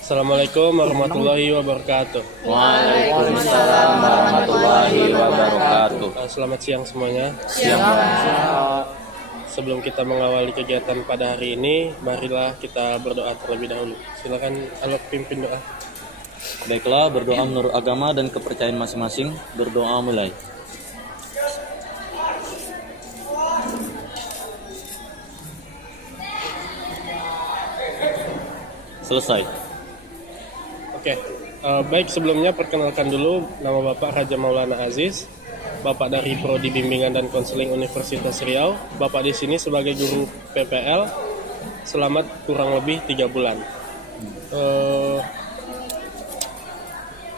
Assalamualaikum warahmatullahi wabarakatuh. Waalaikumsalam warahmatullahi wabarakatuh. Selamat siang semuanya. Siang. Sebelum kita mengawali kegiatan pada hari ini, marilah kita berdoa terlebih dahulu. Silakan Alok pimpin doa. Baiklah, berdoa menurut agama dan kepercayaan masing-masing. Berdoa mulai. Selesai. Oke, baik sebelumnya perkenalkan dulu nama Bapak Raja Maulana Aziz, Bapak dari Prodi Bimbingan dan Konseling Universitas Riau. Bapak di sini sebagai guru PPL selama kurang lebih 3 bulan.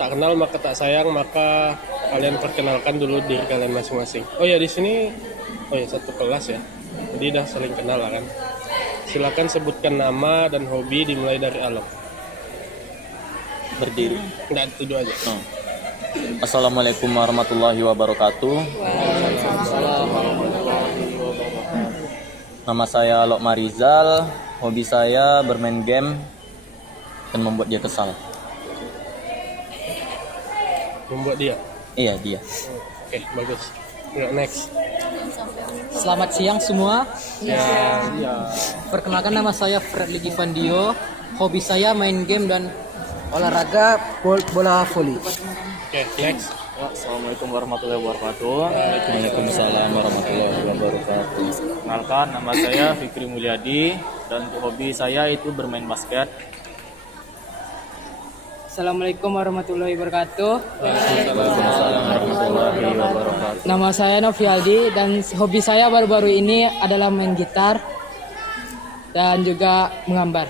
Tak kenal maka tak sayang, maka kalian perkenalkan dulu diri kalian masing-masing. Oh ya, di sini satu kelas ya, jadi udah saling kenal lah kan. Silakan sebutkan nama dan hobi dimulai dari Alok. Berdiri. Enggak, itu aja. Assalamualaikum warahmatullahi wabarakatuh. Nama saya Alok Marizal. Hobi saya bermain game dan membuat dia kesal. Membuat dia? Iya, dia. Oke, bagus. Next. Selamat siang semua. Ya. Perkenalkan nama saya Fredly Givandio. Hobi saya main game dan olahraga bola voli. Oke, next. Assalamualaikum warahmatullahi wabarakatuh. Waalaikumsalam warahmatullahi wabarakatuh. Kenalkan, nama saya Fikri Mulyadi dan untuk hobi saya itu bermain basket. Assalamualaikum warahmatullahi wabarakatuh. Waalaikumsalam warahmatullahi wabarakatuh. Nama saya Novi Aldi dan hobi saya baru-baru ini adalah main gitar dan juga menggambar.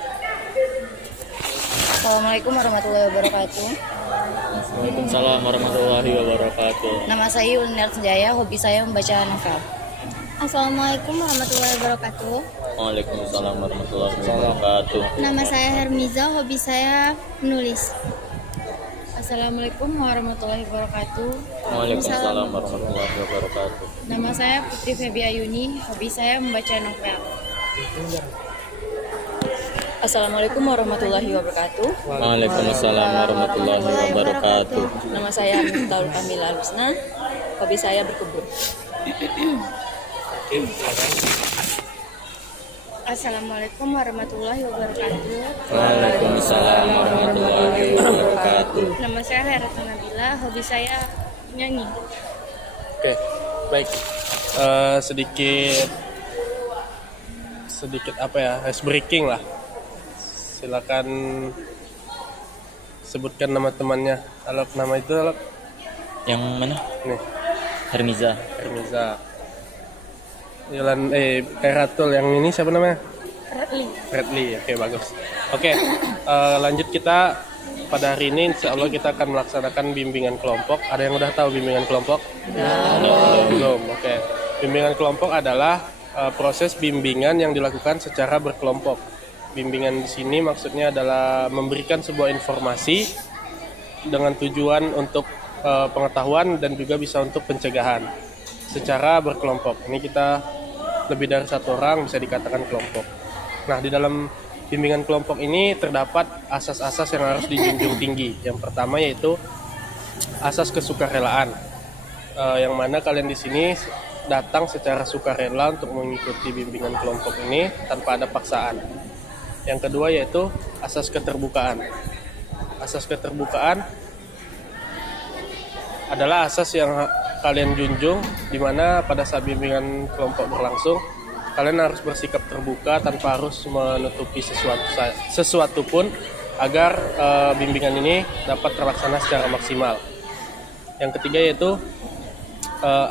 Assalamualaikum warahmatullahi wabarakatuh. Waalaikumsalam warahmatullahi wabarakatuh. Nama saya Yulniar Senjaya, hobi saya membaca novel. Assalamualaikum warahmatullahi wabarakatuh. Waalaikumsalam warahmatullahi wabarakatuh. Nama saya Hermiza, hobi saya menulis. Assalamualaikum warahmatullahi wabarakatuh. Waalaikumsalam warahmatullahi wabarakatuh. Nama saya Putri Febi Ayuni, hobi saya membaca novel. Assalamualaikum warahmatullahi wabarakatuh. Waalaikumsalam warahmatullahi wabarakatuh. Nama saya Miftaul Kamila Lusna, hobi saya berkebun. Assalamualaikum warahmatullahi wabarakatuh. Waalaikumsalam warahmatullahi wabarakatuh. Nama saya Heratul Nabila, hobi saya nyanyi. Oke, baik. Sedikit apa ya, ice breaking lah. Silakan sebutkan nama temannya. Alok, nama itu Alok. Yang mana? Nih, Hermiza. Hermiza. Heratul, yang ini siapa namanya? Redli. Oke, bagus. Oke, lanjut kita pada hari ini. Insya Allah kita akan melaksanakan bimbingan kelompok. Ada yang udah tahu bimbingan kelompok? Belum. Oke. Bimbingan kelompok adalah proses bimbingan yang dilakukan secara berkelompok. Bimbingan di sini maksudnya adalah memberikan sebuah informasi dengan tujuan untuk pengetahuan dan juga bisa untuk pencegahan secara berkelompok. Ini kita lebih dari satu orang bisa dikatakan kelompok. Nah, di dalam bimbingan kelompok ini terdapat asas-asas yang harus dijunjung tinggi. Yang pertama yaitu asas kesukarelaan, yang mana kalian di sini datang secara sukarela untuk mengikuti bimbingan kelompok ini tanpa ada paksaan. Yang kedua yaitu asas keterbukaan. Asas keterbukaan adalah asas yang kalian junjung, di mana pada saat bimbingan kelompok berlangsung kalian harus bersikap terbuka tanpa harus menutupi sesuatu pun agar bimbingan ini dapat terlaksana secara maksimal. Yang ketiga yaitu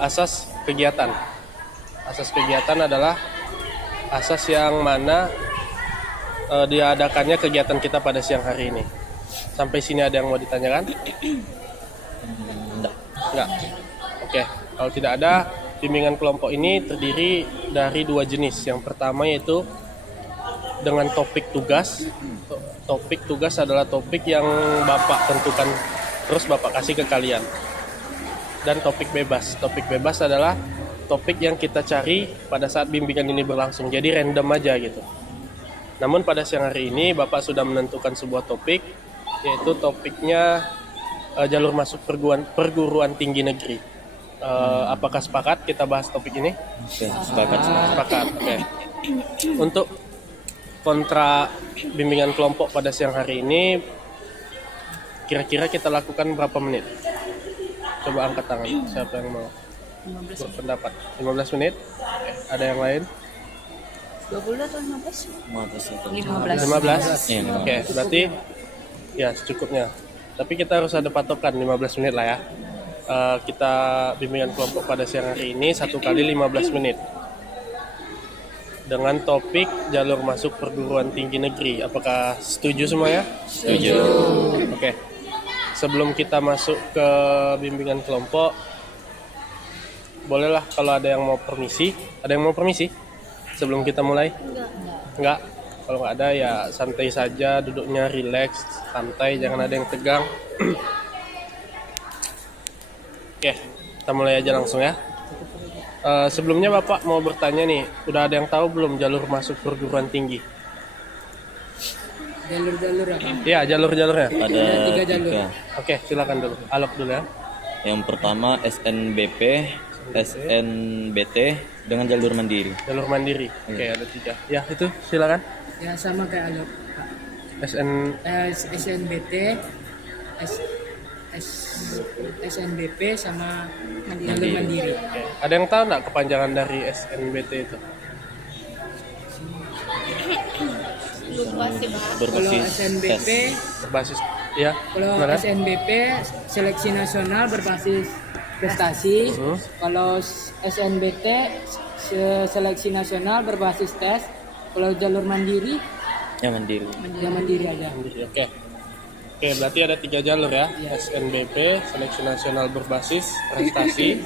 asas kegiatan. Asas kegiatan adalah asas yang mana diadakannya kegiatan kita pada siang hari ini. Sampai sini ada yang mau ditanyakan? Enggak. Oke, kalau tidak ada, bimbingan kelompok ini terdiri dari 2 jenis. Yang pertama yaitu dengan topik tugas. Topik tugas adalah topik yang Bapak tentukan, terus Bapak kasih ke kalian. Dan topik bebas. Topik bebas adalah topik yang kita cari pada saat bimbingan ini berlangsung. Jadi random aja gitu. Namun pada siang hari ini Bapak sudah menentukan sebuah topik, yaitu topiknya jalur masuk perguruan tinggi negeri. Apakah sepakat kita bahas topik ini? Oke, sepakat. Sepakat. Oke. Untuk kontra bimbingan kelompok pada siang hari ini, kira-kira kita lakukan berapa menit? Coba angkat tangan. Siapa yang mau berpendapat? 15 menit? Oke. Ada yang lain? 20 atau 15? 15. 15? Iya, Oke, berarti ya secukupnya. Tapi kita harus ada patokan 15 menit lah ya. Kita bimbingan kelompok pada siang hari ini 1 kali 15 menit. Dengan topik jalur masuk perguruan tinggi negeri. Apakah setuju semua ya? Setuju. Oke. Sebelum kita masuk ke bimbingan kelompok, bolehlah kalau ada yang mau permisi. Ada yang mau permisi? Sebelum kita mulai? Enggak. Kalau nggak ada ya santai saja, duduknya relax, santai, jangan ada yang tegang. Oke, kita mulai aja langsung ya. Sebelumnya Bapak mau bertanya nih, udah ada yang tahu belum jalur masuk perguruan tinggi? Jalur-jalur apa? Iya, jalur-jalurnya. Ada 3 jalur. 3. Oke, silakan dulu. Alok dulu ya. Yang pertama SNBP, SNBT dengan jalur mandiri. Jalur mandiri. Oke, ada 3. Ya, itu silakan. Ya sama kayak alur. SN SNBT, SNBP sama jalur mandiri. Oke. Ada yang tahu nggak kepanjangan dari SNBT itu? Kalau Berbasis SNBP, tes. Berbasis ya. kalau benar? SNBP seleksi nasional berbasis prestasi. Kalau SNBT seleksi nasional berbasis tes. Kalau jalur mandiri, Yang mandiri. ya mandiri aja. Oke. Oke, berarti ada 3 jalur ya. SNBP, seleksi nasional berbasis prestasi.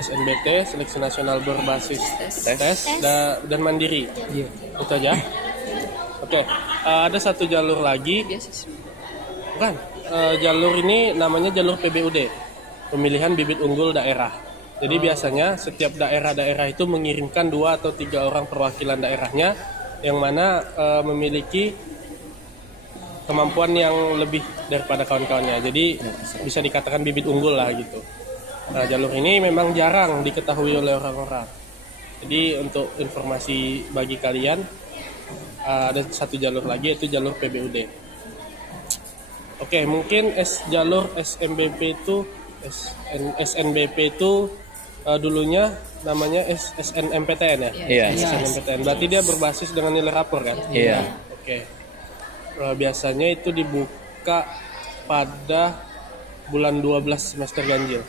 SNBT, seleksi nasional berbasis tes, dan mandiri. Iya. Itu aja. Oke, ada satu jalur lagi. Bukan, jalur ini namanya jalur PBUD, pemilihan bibit unggul daerah. Jadi biasanya setiap daerah-daerah itu mengirimkan 2 atau 3 orang perwakilan daerahnya yang mana memiliki kemampuan yang lebih daripada kawan-kawannya. Jadi bisa dikatakan bibit unggul lah gitu. Nah, jalur ini memang jarang diketahui oleh orang-orang. Jadi untuk informasi bagi kalian, ada satu jalur lagi, yaitu jalur PBUD. Oke, mungkin jalur SNBP itu dulunya namanya SNMPTN ya? Iya. SNMPTN. Berarti dia berbasis dengan nilai rapor kan? Iya. Oke. Biasanya itu dibuka pada bulan 12 semester ganjil.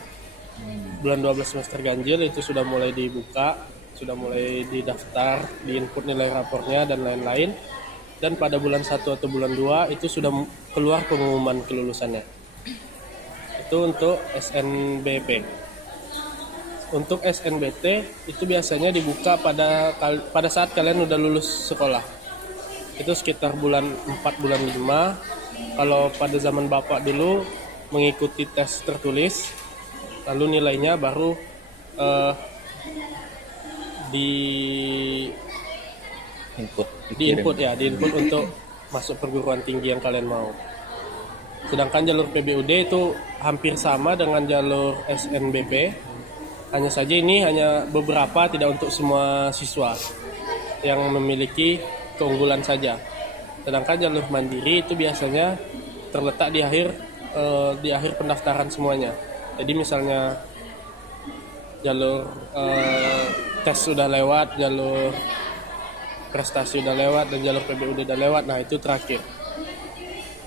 Bulan 12 semester ganjil itu sudah mulai dibuka, sudah mulai didaftar, diinput nilai rapornya dan lain-lain. Dan pada bulan 1 atau bulan 2 itu sudah keluar pengumuman kelulusannya. Itu untuk SNBP. Untuk SNBT itu biasanya dibuka pada saat kalian udah lulus sekolah. Itu sekitar bulan 4, bulan 5. Kalau pada zaman Bapak dulu mengikuti tes tertulis, lalu nilainya baru diinput untuk masuk perguruan tinggi yang kalian mau. Sedangkan jalur PBUD itu hampir sama dengan jalur SNBP, hanya saja ini hanya beberapa, tidak untuk semua siswa yang memiliki keunggulan saja. Sedangkan jalur mandiri itu biasanya terletak di akhir pendaftaran semuanya. Jadi misalnya jalur tes sudah lewat, jalur prestasi sudah lewat, dan jalur PBUD sudah lewat, nah itu terakhir.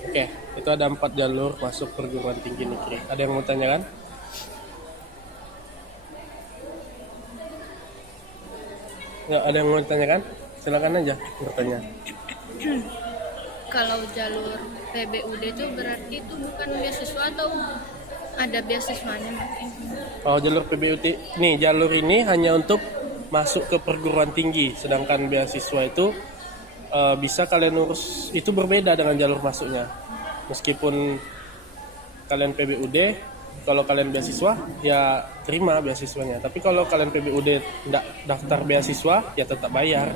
Oke, itu ada 4 jalur masuk perguruan tinggi negeri. Ada yang mau tanyakan? Ya, ada yang mau ditanyakan? Silakan aja bertanya. Kalau jalur PBUD itu berarti itu bukan beasiswa atau ada beasiswanya mungkin? Oh, jalur PBUD. Nih, jalur ini hanya untuk masuk ke perguruan tinggi, sedangkan beasiswa itu bisa kalian urus, itu berbeda dengan jalur masuknya. Meskipun kalian PBUD, kalau kalian beasiswa ya terima beasiswanya. Tapi kalau kalian PBUD tidak daftar beasiswa ya tetap bayar.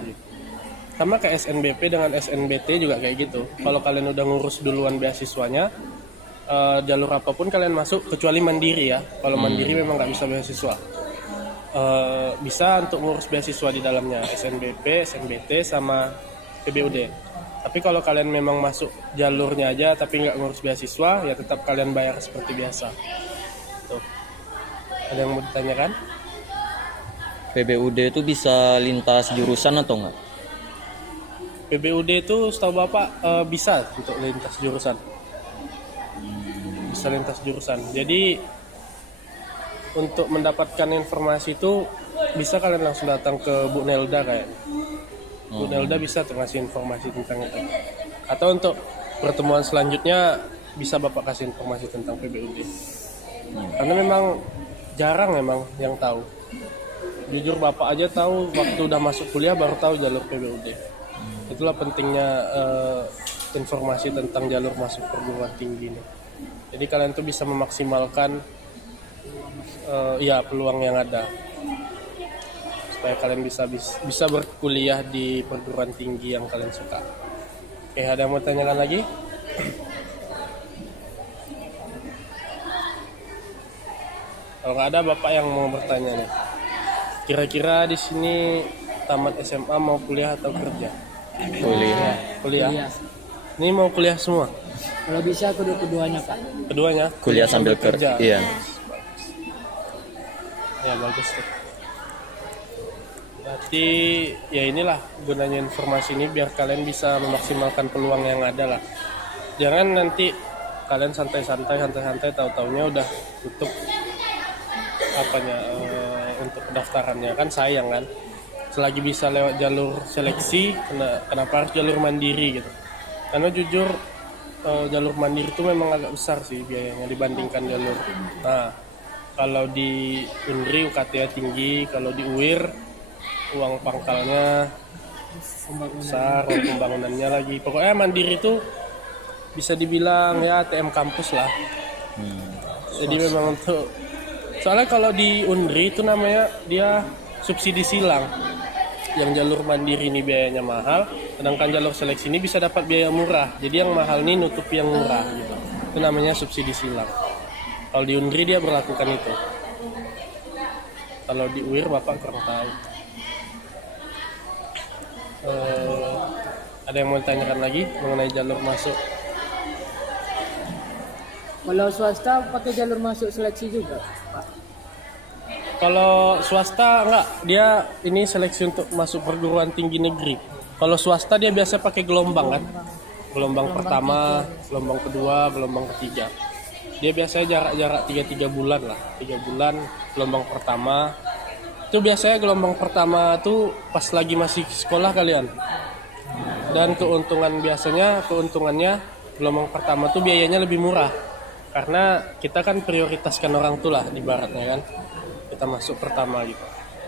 Sama kayak SNBP dengan SNBT juga kayak gitu. Kalau kalian udah ngurus duluan beasiswanya, jalur apapun kalian masuk kecuali mandiri ya. Kalau mandiri memang nggak bisa beasiswa. Bisa untuk ngurus beasiswa di dalamnya SNBP, SNBT sama PBUD. Tapi kalau kalian memang masuk jalurnya aja tapi nggak ngurus beasiswa, ya tetap kalian bayar seperti biasa. Tuh. Ada yang mau ditanyakan? PBUD itu bisa lintas jurusan atau enggak? PBUD itu setahu Bapak bisa untuk lintas jurusan. Bisa lintas jurusan. Jadi untuk mendapatkan informasi itu bisa kalian langsung datang ke Bu Nelda kayak. Bu Nelda bisa tuh ngasih informasi tentang itu. Atau untuk pertemuan selanjutnya bisa Bapak kasih informasi tentang PBUD. Karena memang jarang memang yang tahu. Jujur Bapak aja tahu waktu udah masuk kuliah baru tahu jalur PBUD. Itulah pentingnya informasi tentang jalur masuk perguruan tinggi ini. Jadi kalian tuh bisa memaksimalkan ya peluang yang ada supaya kalian bisa berkuliah di perguruan tinggi yang kalian suka. Oke, ada yang mau tanyakan lagi? Kalau nggak ada, Bapak yang mau bertanya nih. Kira-kira di sini tamat SMA mau kuliah atau kerja? Kuliah. Ini mau kuliah semua? Kalau bisa kedua-keduanya Pak. Keduanya? Kuliah sambil kerja. Iya. Ya bagus tuh. Berarti ya inilah gunanya informasi ini biar kalian bisa memaksimalkan peluang yang ada lah. Jangan nanti kalian santai-santai tahu-taunya udah tutup untuk pendaftarannya, kan sayang kan. Selagi bisa lewat jalur seleksi, kenapa harus jalur mandiri gitu? Karena jujur jalur mandiri itu memang agak besar sih biayanya dibandingkan jalur. Nah, kalau di UNRI UKT-nya tinggi, kalau di UIR uang pangkalnya besar, uang pembangunannya lagi. Pokoknya mandiri itu bisa dibilang ya ATM kampus lah. Jadi memang untuk soalnya kalau di UNRI itu namanya dia subsidi silang. Yang jalur mandiri ini biayanya mahal, sedangkan jalur seleksi ini bisa dapat biaya murah. Jadi yang mahal ini nutup yang murah gitu. Itu namanya subsidi silang. Kalau di UNRI dia berlakukan itu. Kalau di UIR Bapak kurang tahu. Ada yang mau ditanyakan lagi mengenai jalur masuk? Kalau swasta pakai jalur masuk seleksi juga Pak. Kalau swasta enggak, dia ini seleksi untuk masuk perguruan tinggi negeri. Kalau swasta dia biasa pakai gelombang kan. Gelombang pertama, gelombang kedua, gelombang ketiga. Dia biasanya jarak-jarak 3 bulan lah. 3 bulan gelombang pertama. Itu biasanya gelombang pertama tuh pas lagi masih sekolah kalian. Dan keuntungannya gelombang pertama tuh biayanya lebih murah. Karena kita kan prioritaskan orang tua lah ibaratnya kan. Kita masuk pertama gitu.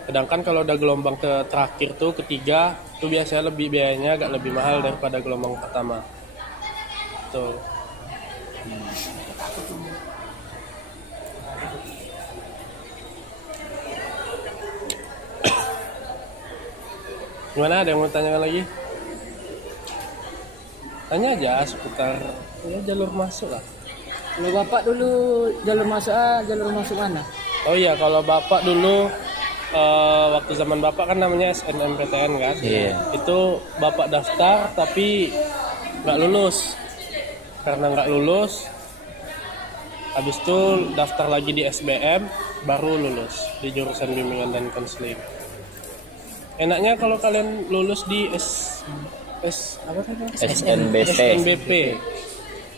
Sedangkan kalau udah gelombang terakhir tuh ketiga tuh biasanya biayanya agak lebih mahal daripada gelombang pertama. Tuh. Gimana, ada yang mau tanyakan lagi? Tanya aja seputar ya jalur masuk lah. Kalau Bapak dulu jalur masuk mana? Oh iya, kalau Bapak dulu waktu zaman Bapak kan namanya SNMPTN kan. Iya. Itu Bapak daftar tapi nggak lulus. Karena nggak lulus, habis itu daftar lagi di SBM, baru lulus di jurusan bimbingan dan konseling. Enaknya kalau kalian lulus di SNBP.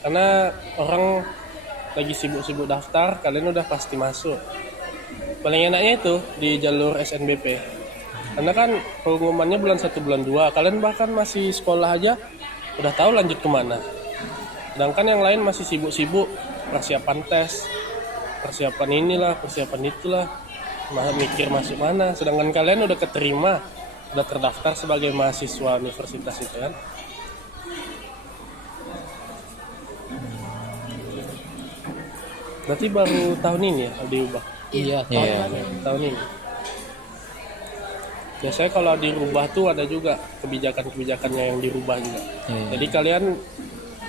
Karena orang lagi sibuk-sibuk daftar, kalian udah pasti masuk. Paling enaknya itu di jalur SNBP. Karena kan pengumumannya bulan 1, bulan 2. Kalian bahkan masih sekolah aja udah tahu lanjut kemana. Sedangkan yang lain masih sibuk-sibuk persiapan tes, persiapan inilah, persiapan itulah, mikir masuk mana. Sedangkan kalian udah keterima, udah terdaftar sebagai mahasiswa universitas itu kan. Berarti baru tahun ini ya diubah? Iya, Tahun ini. Biasanya kalau dirubah tuh ada juga kebijakan-kebijakannya yang dirubah juga. Jadi kalian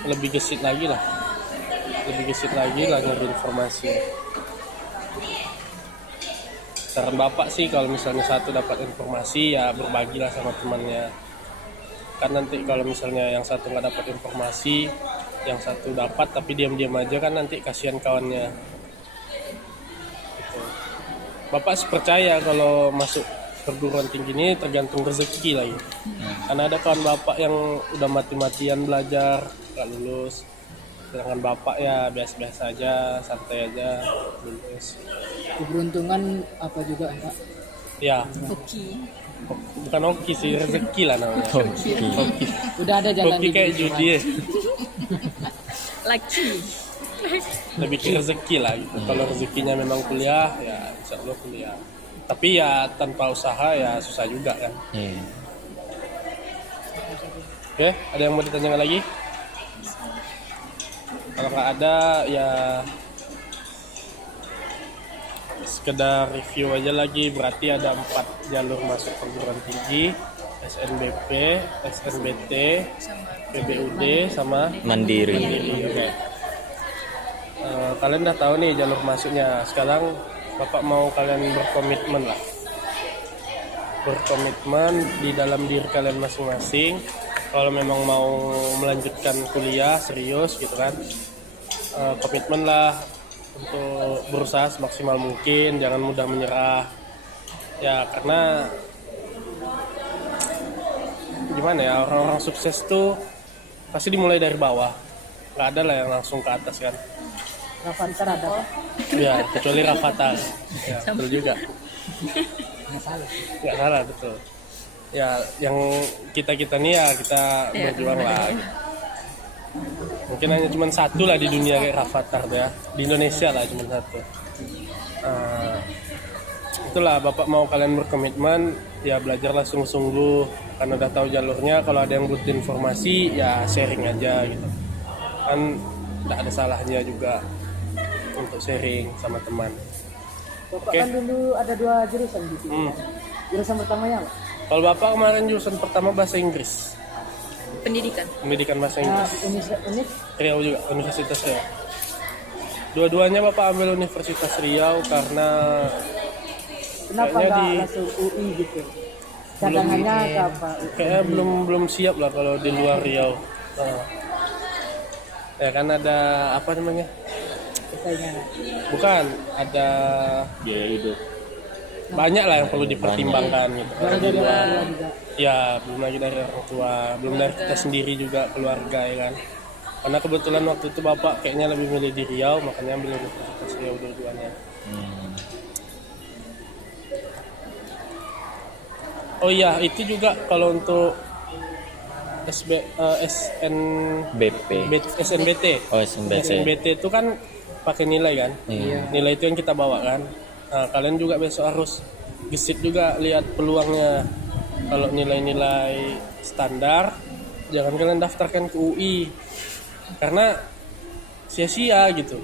lebih gesit lagi lah nyari informasi. Saran Bapak sih kalau misalnya satu dapat informasi ya berbagilah sama temannya. Kan nanti kalau misalnya yang satu nggak dapat informasi, yang satu dapat tapi diam-diam aja kan nanti kasihan kawannya. Gitu. Bapak sih percaya kalau masuk perguruan tinggi ini tergantung rezeki lagi. Karena ada kawan Bapak yang udah mati-matian belajar nggak lulus. Sedangkan Bapak ya biasa-biasa aja, santai aja, lulus. Keberuntungan apa juga Pak? Ya, Hoki. bukan hoki sih, rezeki lah namanya. Hoki. Udah ada jalan Hoki di kayak kehidupan. judi ya. Laki. Lebih ke rezeki lah gitu. Kalau rezekinya memang kuliah, ya insya Allah kuliah. Tapi ya tanpa usaha ya susah juga kan. Oke, ada yang mau ditanyakan lagi? Kalau nggak ada ya sekedar review aja lagi. Berarti ada 4 jalur masuk perguruan tinggi: SNBP, SNBT, PBUD, sama Mandiri. Oke. Kalian udah tahu nih jalur masuknya. Sekarang Bapak mau kalian berkomitmen lah. Berkomitmen di dalam diri kalian masing-masing. Kalau memang mau melanjutkan kuliah serius gitu kan, komitmen lah untuk berusaha semaksimal mungkin, jangan mudah menyerah. Ya karena gimana ya, orang-orang sukses tuh pasti dimulai dari bawah. Nggak ada lah yang langsung ke atas kan. Rafathar ada. Ya kecuali Rafathar. Ya betul juga. Nggak salah betul. Ya yang kita nih ya kita berjuang lah. Mungkin hanya cuma satu lah di dunia kayak Rafathar ya, di Indonesia lah cuma satu. Itulah Bapak mau kalian berkomitmen ya, belajarlah sungguh-sungguh karena udah tahu jalurnya. Kalau ada yang butuh informasi ya sharing aja gitu kan, tidak ada salahnya juga untuk sharing sama teman. Bapak Oke. kan dulu ada 2 jurusan di sini. Jurusan pertamanya apa? Kalau Bapak kemarin jurusan pertama bahasa Inggris, pendidikan bahasa Inggris. Riau juga, Universitas Riau. Dua-duanya Bapak ambil Universitas Riau karena Kenapa kayaknya nggak langsung UI gitu? Cadangannya ke apa? kayaknya belum siap lah kalau di luar Riau. Ya kan ada apa namanya? Persaingan. Bukan, ada Biaya hidup. banyak lah yang perlu dipertimbangkan gitu. Kalau di luar, ya belum lagi dari orang tua, belum dari kita sendiri juga, keluarga ya kan. Karena kebetulan waktu itu Bapak kayaknya lebih milih di Riau, makanya ambil Universitas Riau dua-duanya. Oh iya, itu juga kalau untuk SNBT. Oh, SNBT. SNBT itu kan pakai nilai kan? Nilai itu yang kita bawa kan. Nah, kalian juga besok harus gesit juga lihat peluangnya. Kalau nilai-nilai standar, jangan kalian daftarkan ke UI. Karena sia-sia gitu.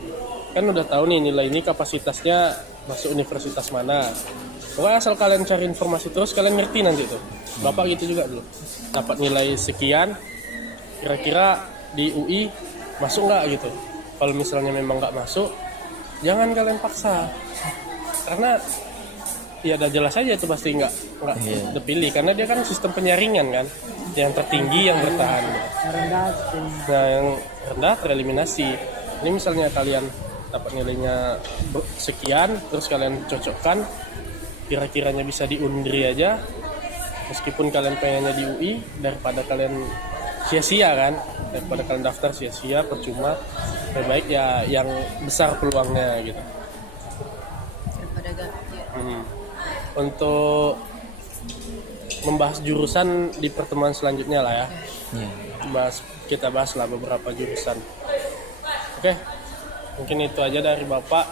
Kan udah tahu nih nilai ini kapasitasnya masuk universitas mana. Pokoknya asal kalian cari informasi terus, kalian ngerti nanti tuh. Bapak gitu juga dulu. Dapat nilai sekian, kira-kira di UI masuk nggak gitu. Kalau misalnya memang nggak masuk, jangan kalian paksa. Karena ya udah jelas aja itu pasti nggak dipilih. Karena dia kan sistem penyaringan kan, yang tertinggi yang bertahan. Nah yang rendah tereliminasi. Ini misalnya kalian dapat nilainya sekian, terus kalian cocokkan, kira-kiranya bisa di Undri aja, meskipun kalian pengennya di UI, daripada kalian sia-sia kan, daripada kalian daftar sia-sia percuma, lebih baik ya yang besar peluangnya gitu. Untuk membahas jurusan di pertemuan selanjutnya lah ya, kita bahas lah beberapa jurusan. Oke, mungkin itu aja dari Bapak.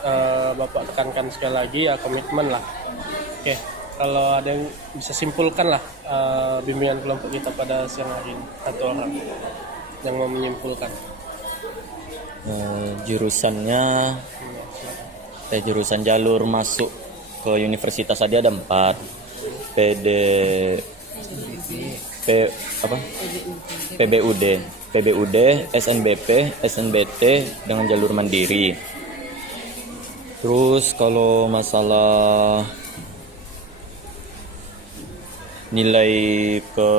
Bapak tekankan sekali lagi ya komitmen lah. Oke, kalau ada yang bisa simpulkan lah bimbingan kelompok kita pada siang hari ini, satu orang yang mau menyimpulkan. Jurusannya, jurusan jalur masuk ke universitas tadi ada 4. PD P apa? PBUD, SNBP, SNBT dengan jalur mandiri. Terus kalau masalah nilai ke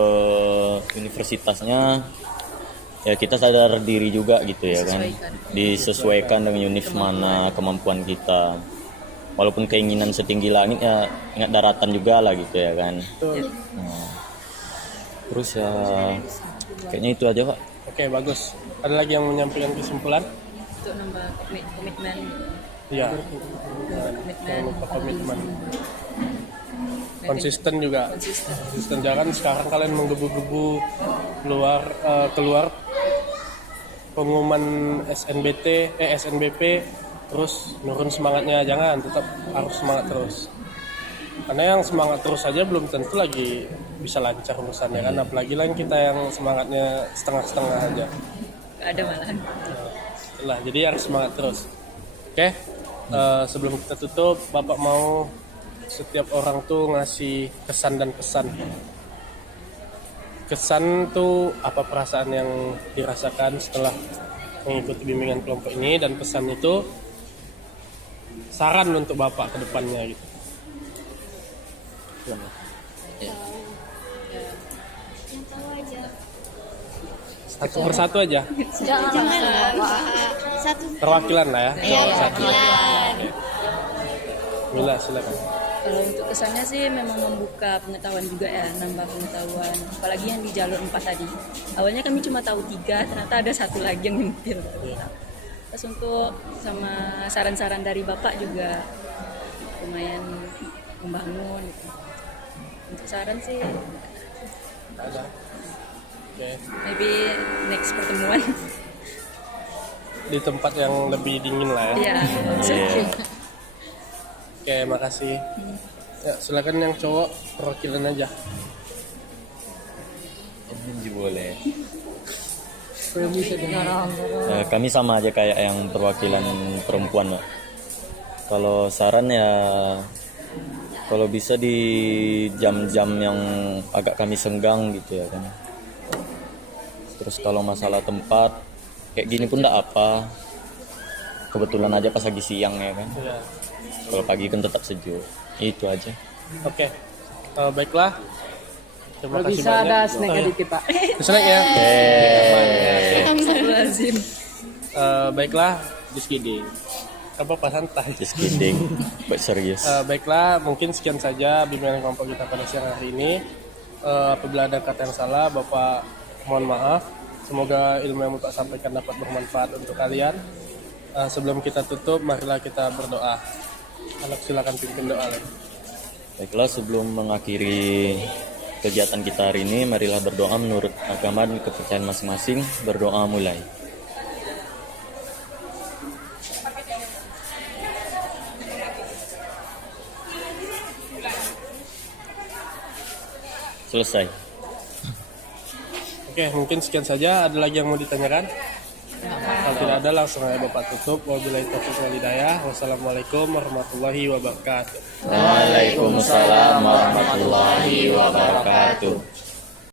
universitasnya, ya kita sadar diri juga gitu ya kan, disesuaikan dengan univ mana kemampuan kita. Walaupun keinginan setinggi langit ya ingat daratan juga lah gitu ya kan. Nah, terus ya kayaknya itu aja Pak. Oke, bagus. Ada lagi yang menyampaikan kesimpulan? Untuk nambah komitmen. Iya. Jangan lupa komitmen. Konsisten juga. Konsisten, jangan sekarang kalian menggebu-gebu keluar pengumuman SNBP terus nurun semangatnya. Jangan, tetap harus semangat terus. Karena yang semangat terus saja belum tentu lagi bisa lancar urusannya kan, apalagi lain kita yang semangatnya setengah-setengah aja. Gak ada malahan. Lah, jadi harus semangat terus. Oke, sebelum kita tutup, Bapak mau setiap orang tuh ngasih kesan dan pesan. Kesan tuh apa perasaan yang dirasakan setelah mengikuti bimbingan kelompok ini, dan pesan itu saran untuk Bapak ke depannya gitu. Satu persatu aja. Jangan satu. Perwakilan lah ya. Iya, perwakilan. Mila, silakan. Kalau untuk kesannya sih memang membuka pengetahuan juga ya, nambah pengetahuan. Apalagi yang di jalur 4 tadi. Awalnya kami cuma tahu 3, ternyata ada satu lagi yang nyentil. Terus untuk sama saran-saran dari Bapak juga lumayan membangun. Gitu. Untuk saran sih Ada. Oke. maybe next pertemuan. Di tempat yang lebih dingin lah ya. Iya. Oke, makasih. Ya, silakan yang cowok perwakilan aja. Boleh. Nah, Kami sama aja kayak yang perwakilan perempuan Pak. Kalau saran ya, kalau bisa di jam-jam yang agak kami senggang gitu ya kan. Terus kalau masalah tempat kayak gini pun enggak apa. Kebetulan aja pas lagi siang ya kan. Ya. Kalau pagi kan tetap sejuk. Itu aja. Oke. Baiklah. Terima Kalau kasih bisa banyak. ada snack Oh, ya. dikit Pak. Snack ya. Astagfirullahaladzim. Baiklah, just kidding. Apa santai. Just kidding. But serius. Baiklah, mungkin sekian saja bimbingan kelompok kita pada siang hari ini. Apabila ada kata yang salah, Bapak mohon maaf. Semoga ilmu yang Bapak sampaikan dapat bermanfaat untuk kalian. Sebelum kita tutup, marilah kita berdoa. Anak silakan pimpin doa lagi. Baiklah, sebelum mengakhiri kegiatan kita hari ini, marilah berdoa menurut agama dan kepercayaan masing-masing. Berdoa mulai. Selesai. Oke, mungkin sekian saja. Ada lagi yang mau ditanyakan? Kalau tidak ada, langsung aja Bapak tutup. Wabillahi taufiq wal hidayah. Wassalamualaikum warahmatullahi wabarakatuh. Waalaikumsalam warahmatullahi wabarakatuh.